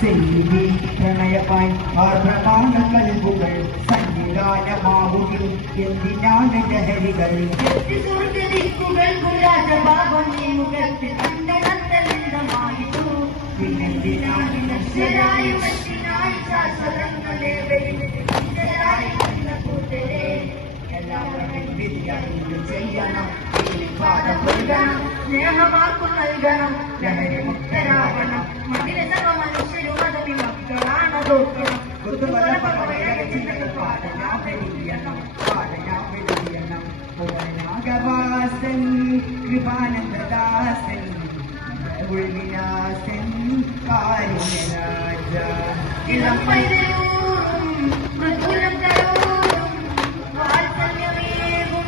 செல்வி பிரணய பாய் ஆர்ப்பமானகல்புகள் சன்னிதானமாகுகி എന്തിനാണ് ലഹരികൾ എത്തി സുഹൃത്തുകൾ പുരാജഭാഗം നീ മുഖത്തിൽ കണ്ടകത്തലിതമായിരുന്നു പിന്നെന്തിനാണ് നശ്വരായി മറ്റിനായി ശാശ്വതങ്ങളെ വെളിവിടായി വന്ന കൂട്ടരെ എല്ലാവരും വിദ്യാർത്ഥികൾ ചെയ്യണം പാഠപ്പെടുക സ്നേഹമാക്കും മക്കളാണ് തോക്കണം പാടനാഗവാസൻ കൃപാനന്ദദാസൻ ഉൾവിലാസൻ കാരുണ്യരാജ ഇളം പൈതലൂറും മൃദുലം തരൂറും വാത്സല്യമേകും